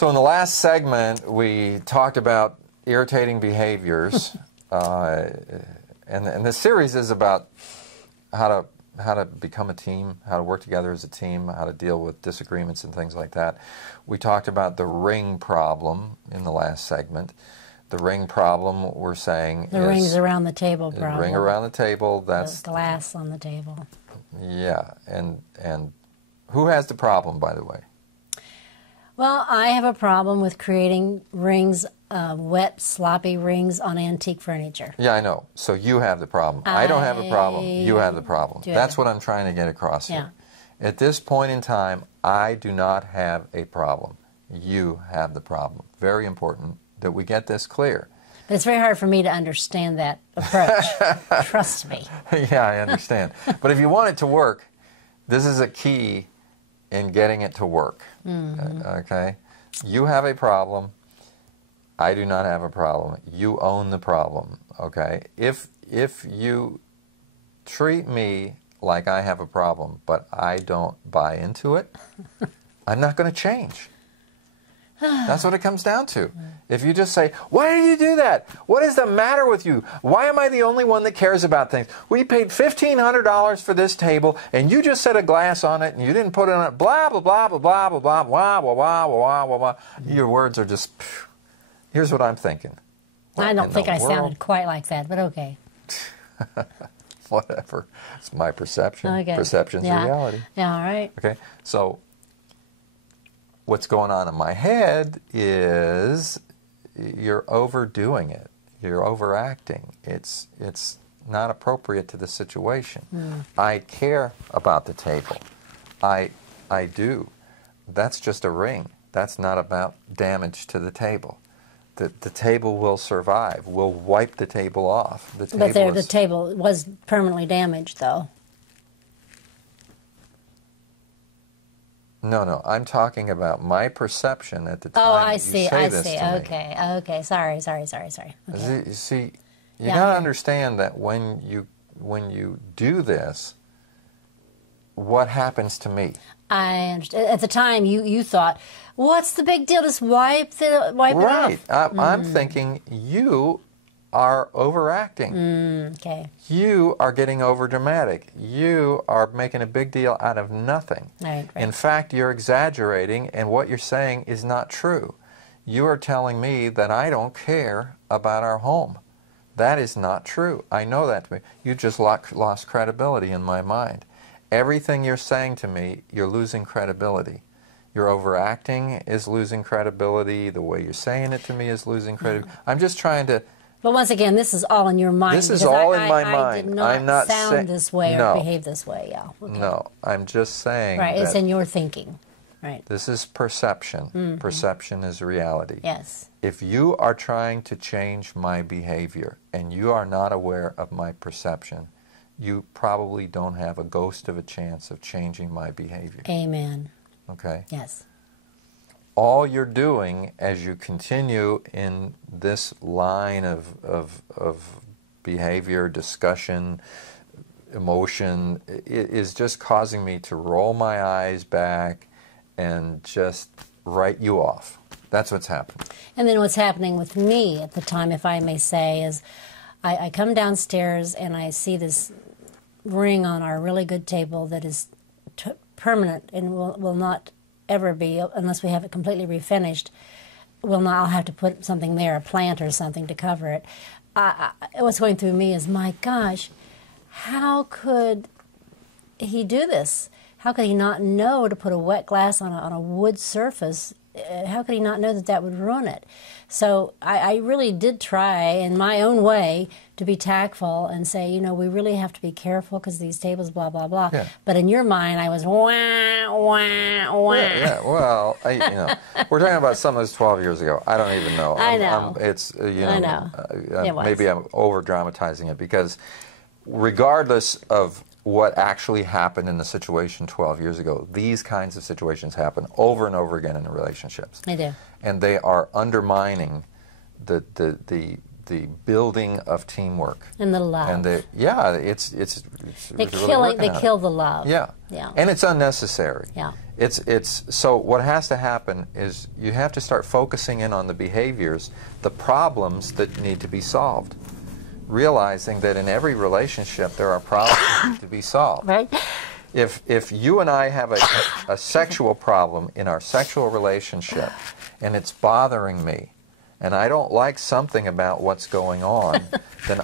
So in the last segment, we talked about irritating behaviors, and this series is about how to become a team, how to work together as a team, how to deal with disagreements and things like that. We talked about the ring problem in the last segment. The ring problem, we're saying, the rings around the table problem. The ring around the table. That's the glass on the table. Yeah, and who has the problem, by the way? Well, I have a problem with creating rings, wet, sloppy rings on antique furniture. Yeah, I know. So you have the problem. I don't have a problem. You have the problem. That's what I'm trying to get across here. At this point in time, I do not have a problem. You have the problem. Very important that we get this clear. But it's very hard for me to understand that approach. Trust me. Yeah, I understand. But if you want it to work, this is a key in getting it to work. Okay? You have a problem. I do not have a problem. You own the problem. Okay? If you treat me like I have a problem, but I don't buy into it, I'm not going to change. That's what it comes down to. If you just say, why do you do that? What is the matter with you? Why am I the only one that cares about things? We paid $1,500 for this table, and you just set a glass on it, and you didn't put it on it, blah, blah, blah, blah, blah, blah, blah, blah, blah, blah, blah, blah, blah. Your words are just, phew. Here's what I'm thinking. I don't think I sounded quite like that, but okay. Whatever. It's my perception. Okay. Perception's reality. Yeah, all right. Okay, so what's going on in my head is you're overdoing it. You're overacting. It's not appropriate to the situation. I care about the table. I do. That's just a ring. That's not about damage to the table. The table will survive. We'll wipe the table off. The table was permanently damaged, though. No, I'm talking about my perception at the time. Oh, I see. Okay. Okay. Sorry. Okay. You see, you gotta understand that when you do this, what happens to me? I understand. At the time, you thought, "What's the big deal? Just wipe it off." Right. I'm thinking you are overacting. Okay. You are getting over dramatic. You are making a big deal out of nothing. Right. In fact, you're exaggerating, and what you're saying is not true. You are telling me that I don't care about our home. That is not true. I know that to be. You just lost credibility in my mind. Everything you're saying to me, you're losing credibility. Your overacting is losing credibility. The way you're saying it to me is losing credibility. I'm just trying to... But once again, this is all in your mind. This is all in my mind. I did not sound this way or behave this way. Yeah. Okay. No, I'm just saying. Right, it's in your thinking. Right. This is perception. Perception is reality. Yes. If you are trying to change my behavior and you are not aware of my perception, you probably don't have a ghost of a chance of changing my behavior. Amen. Okay? Yes. All you're doing as you continue in this line of behavior, discussion, emotion, is just causing me to roll my eyes back and just write you off. That's what's happening. And then what's happening with me at the time, if I may say, is I come downstairs and I see this ring on our really good table that is permanent and will not ever be, unless we have it completely refinished, I'll have to put something there, a plant or something to cover it. What's going through me is, my gosh, how could he do this? How could he not know to put a wet glass on a wood surface? How could he not know that that would ruin it? So I really did try, in my own way, to be tactful and say, we really have to be careful because these tables, blah, blah, blah. Yeah. But in your mind, I was, wah, wah, wah. Yeah, well, we're talking about something that's 12 years ago. I don't even know. I know. I know. Maybe I'm over-dramatizing it because regardless of what actually happened in the situation 12 years ago, these kinds of situations happen over and over again in relationships. They do. And they are undermining the the building of teamwork. And the love. And it's they really kill working They on kill the love. Yeah. Yeah. And it's unnecessary. Yeah. It's so what has to happen is you have to start focusing in on the behaviors, the problems that need to be solved. Realizing that in every relationship there are problems that need to be solved. Right. If you and I have a sexual problem in our sexual relationship and it's bothering me and I don't like something about what's going on, then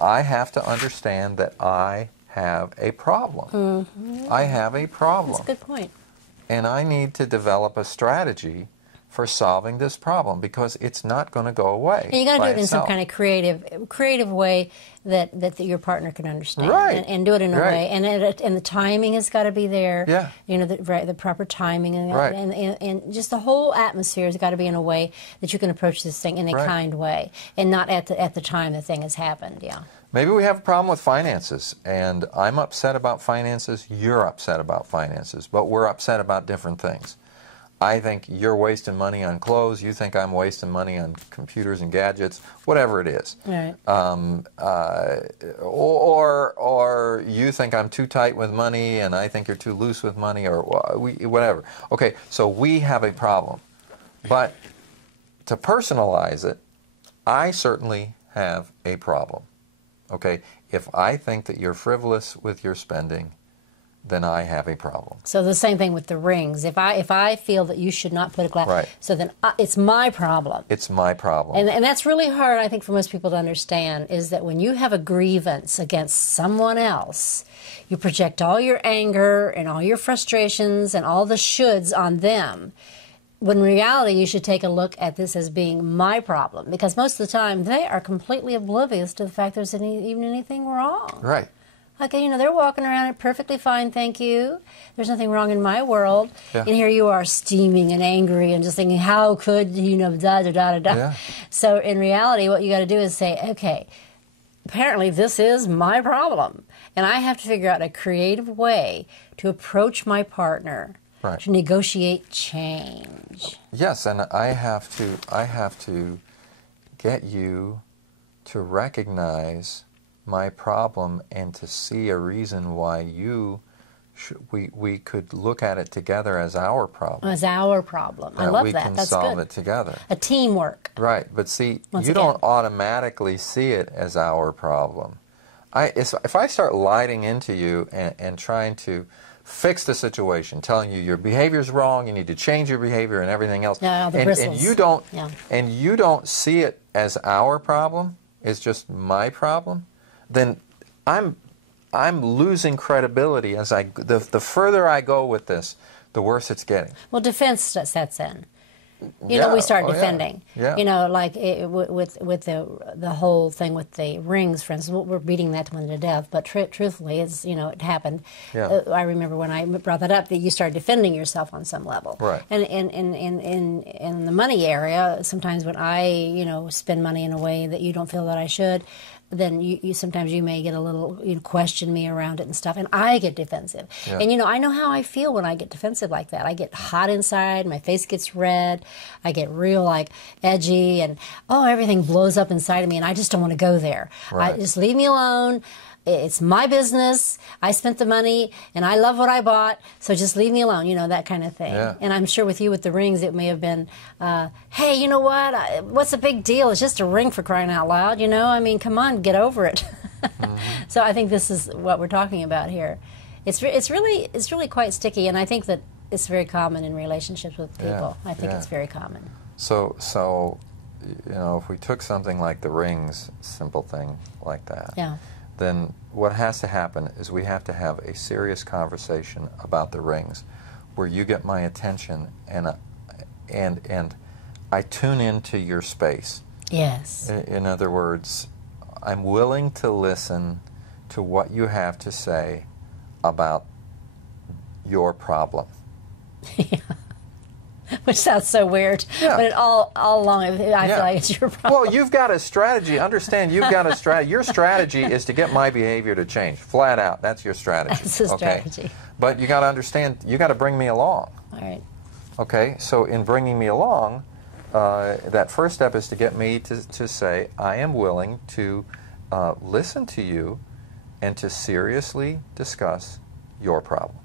I have to understand that I have a problem. Mm-hmm. I have a problem. That's a good point. And I need to develop a strategy for solving this problem because it's not going to go away. And you got to do it in some itself. kind of creative way that your partner can understand, Right. and do it in a Right. way, and the timing has got to be there. Yeah. You know, the proper timing, and, Right. and just the whole atmosphere has got to be in a way that you can approach this thing in a Right. kind way, and not at the time the thing has happened. Yeah. Maybe we have a problem with finances, and I'm upset about finances, you're upset about finances, but we're upset about different things. I think you're wasting money on clothes, you think I'm wasting money on computers and gadgets, whatever it is. Right. Or you think I'm too tight with money, and I think you're too loose with money, or whatever. Okay, so we have a problem. But to personalize it, I certainly have a problem. Okay, if I think that you're frivolous with your spending, then I have a problem. So the same thing with the rings. If I feel that you should not put a glass, Right. so then it's my problem. It's my problem. And that's really hard, I think, for most people to understand, is that when you have a grievance against someone else, you project all your anger and all your frustrations and all the shoulds on them. When in reality, you should take a look at this as being my problem, because most of the time they are completely oblivious to the fact there's even anything wrong. Right. Okay, they're walking around perfectly fine, thank you. There's nothing wrong in my world. Yeah. And here you are steaming and angry and just thinking, how could, da-da-da-da-da. Yeah. So in reality, what you got to do is say, okay, apparently this is my problem. And I have to figure out a creative way to approach my partner, Right. to negotiate change. Yes, and I have to get you to recognize my problem and to see a reason why we could look at it together as our problem. As our problem. I That love we that. can That's solve good. it together. A teamwork. Right, but see, Once you again. don't automatically see it as our problem. If I start lighting into you and trying to fix the situation, telling you your behavior's wrong, you need to change your behavior and everything else, Yeah, the and bristles. you don't see it as our problem, it's just my problem, then I'm losing credibility as the further I go with this, the worse it's getting. Well, defense sets in. Yeah. We start Oh, yeah. defending. Yeah. Like with the whole thing with the rings, for instance, we're beating that one to death. But truthfully, it happened. Yeah. I remember when I brought that up that you started defending yourself on some level. Right. And in the money area, sometimes when I spend money in a way that you don't feel that I should, then you sometimes you may get a little question me around it and stuff, and I get defensive. Yeah. And I know how I feel when I get defensive like that. I get hot inside, my face gets red, I get real edgy, and everything blows up inside of me, and I just don't want to go there. Right. Just leave me alone. It's my business. I spent the money, and I love what I bought, so just leave me alone, that kind of thing. Yeah. And I'm sure with you with the rings, it may have been, hey, you know what? What's the big deal? It's just a ring, for crying out loud, I mean, come on, get over it. Mm-hmm. So I think this is what we're talking about here. It's really quite sticky, and I think that it's very common in relationships with people. Yeah, I think yeah. it's very common. So if we took something like the rings, simple thing like that, Yeah. then what has to happen is we have to have a serious conversation about the rings, where you get my attention and I tune into your space. Yes. In other words, I'm willing to listen to what you have to say about your problem. Which sounds so weird, Yeah. but all along I feel like it's your problem. Well, you've got a strategy. Understand, you've got a strategy. Your strategy is to get my behavior to change, flat out. That's your strategy. That's the strategy. But you got to understand, you got to bring me along. All right. Okay, so in bringing me along, that first step is to get me to say, I am willing to listen to you and to seriously discuss your problem.